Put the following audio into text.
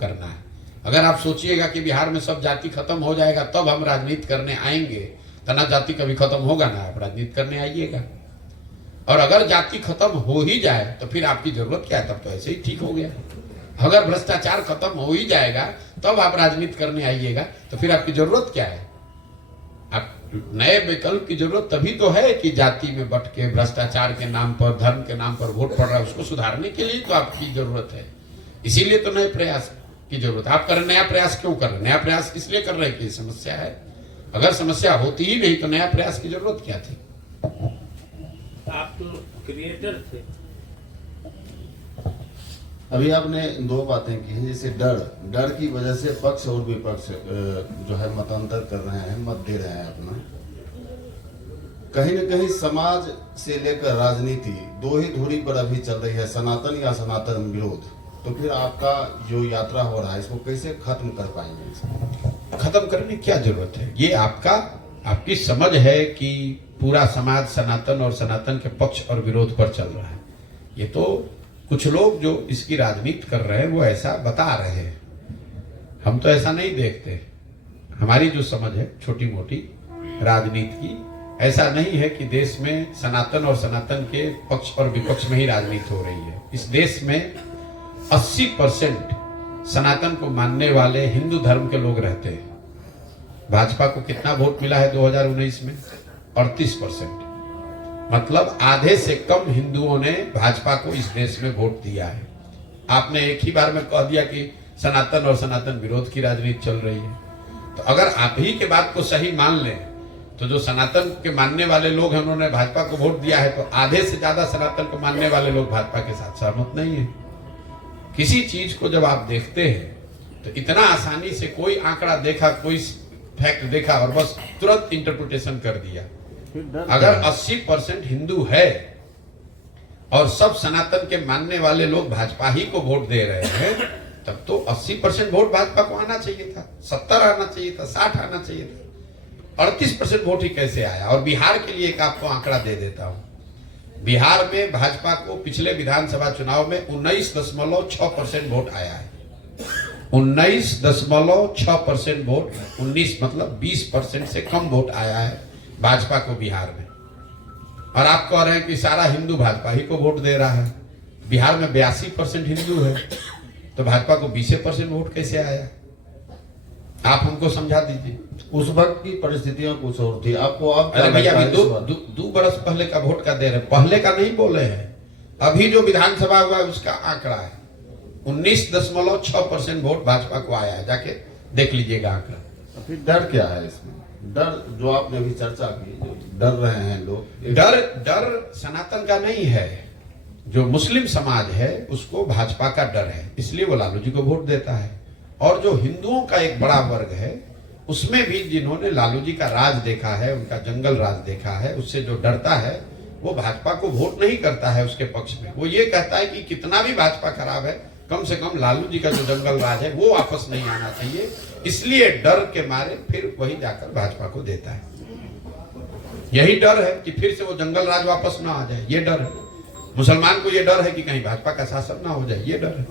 करना है। अगर आप सोचिएगा कि बिहार में सब जाति खत्म हो जाएगा तब हम राजनीति करने आएंगे, तो ना जाति कभी खत्म होगा ना आप राजनीति करने आइएगा। और अगर जाति खत्म हो ही जाए तो फिर आपकी जरूरत क्या है, तब तो ऐसे ही ठीक हो गया। अगर भ्रष्टाचार खत्म हो ही जाएगा तब आप राजनीति करने आइएगा, तो फिर आपकी जरूरत क्या है। आप नए विकल्प की जरूरत तभी तो है कि जाति में बट के भ्रष्टाचार के नाम पर, धर्म के नाम पर वोट पड़ रहा है, उसको सुधारने के लिए तो आपकी जरूरत है। इसीलिए तो नए प्रयास की जरूरत। आप कर नया प्रयास क्यों कर रहे हैं? नया प्रयास इसलिए कर रहे हैं कि समस्या है। अगर समस्या होती ही नहीं तो नया प्रयास की जरूरत क्या थी? आप तो क्रिएटर थे। अभी आपने दो बातें की हैं, जैसे डर की वजह से पक्ष और विपक्ष जो है मतांतर कर रहे हैं, मत दे रहे हैं अपना। कहीं न कहीं समाज से लेकर राजनीति दो ही धुरी पर अभी चल रही है, सनातन या सनातन विरोध। तो फिर आपका जो यात्रा हो रहा है इसको कैसे खत्म कर पाएंगे? खत्म करने की क्या जरूरत है? ये आपकी समझ है कि पूरा समाज सनातन और सनातन के पक्ष और विरोध पर चल रहा है। ये तो कुछ लोग जो इसकी राजनीति कर रहे हैं वो ऐसा बता रहे हैं, हम तो ऐसा नहीं देखते। हमारी जो समझ है छोटी मोटी राजनीति की, ऐसा नहीं है कि देश में सनातन और सनातन के पक्ष और विपक्ष में ही राजनीति हो रही है। इस देश में 80% सनातन को मानने वाले हिंदू धर्म के लोग रहते हैं। भाजपा को कितना वोट मिला है 2019 में? 38%। मतलब आधे से कम हिंदुओं ने भाजपा को इस देश में वोट दिया है। आपने एक ही बार में कह दिया कि सनातन और सनातन विरोध की राजनीति चल रही है। तो अगर आप ही के बात को सही मान लें तो जो सनातन के मानने वाले लोग हैं उन्होंने भाजपा को वोट दिया है, तो आधे से ज्यादा सनातन को मानने वाले लोग भाजपा के साथ सहमत नहीं है। किसी चीज को जब आप देखते हैं तो इतना आसानी से कोई आंकड़ा देखा, कोई फैक्ट देखा और बस तुरंत इंटरप्रिटेशन कर दिया। अगर 80% हिंदू है और सब सनातन के मानने वाले लोग भाजपा ही को वोट दे रहे हैं, तब तो 80% वोट भाजपा को आना चाहिए था, 70 आना चाहिए था, 60 आना चाहिए था। 38% वोट ही कैसे आया? और बिहार के लिए एक आपको आंकड़ा दे देता हूं। बिहार में भाजपा को पिछले विधानसभा चुनाव में 19.6% वोट आया है। 19.6% वोट, 19 मतलब 20% से कम वोट आया है भाजपा को बिहार में। और आप कह रहे हैं कि सारा हिंदू भाजपा ही को वोट दे रहा है। बिहार में 82% हिंदू है, तो भाजपा को 20% वोट कैसे आया? आप हमको समझा दीजिए। उस वक्त की परिस्थितियां कुछ और थी। आपको अब अरे भैया, अभी दो बरस पहले का वोट का दे रहे, पहले का नहीं बोले हैं। अभी जो विधानसभा हुआ है उसका आंकड़ा है 19.6% वोट भाजपा को आया है। जाके देख लीजिएगा आंकड़ा। फिर डर क्या है इसमें? डर जो आपने अभी चर्चा की, जो डर रहे हैं लोग, डर सनातन का नहीं है। जो मुस्लिम समाज है उसको भाजपा का डर है, इसलिए वो लालू जी को वोट देता है। और जो हिंदुओं का एक बड़ा वर्ग है उसमें भी जिन्होंने लालू जी का राज देखा है, उनका जंगल राज देखा है, उससे जो डरता है वो भाजपा को वोट नहीं करता है उसके पक्ष में। वो ये कहता है कि कितना भी भाजपा खराब है, कम से कम लालू जी का जो जंगल राज है वो वापस नहीं आना चाहिए। इसलिए डर के मारे फिर वही जाकर भाजपा को देता है। यही डर है कि फिर से वो जंगल राज वापस ना आ जाए, ये डर है। मुसलमान को ये डर है कि कहीं भाजपा का शासन ना हो जाए, ये डर है।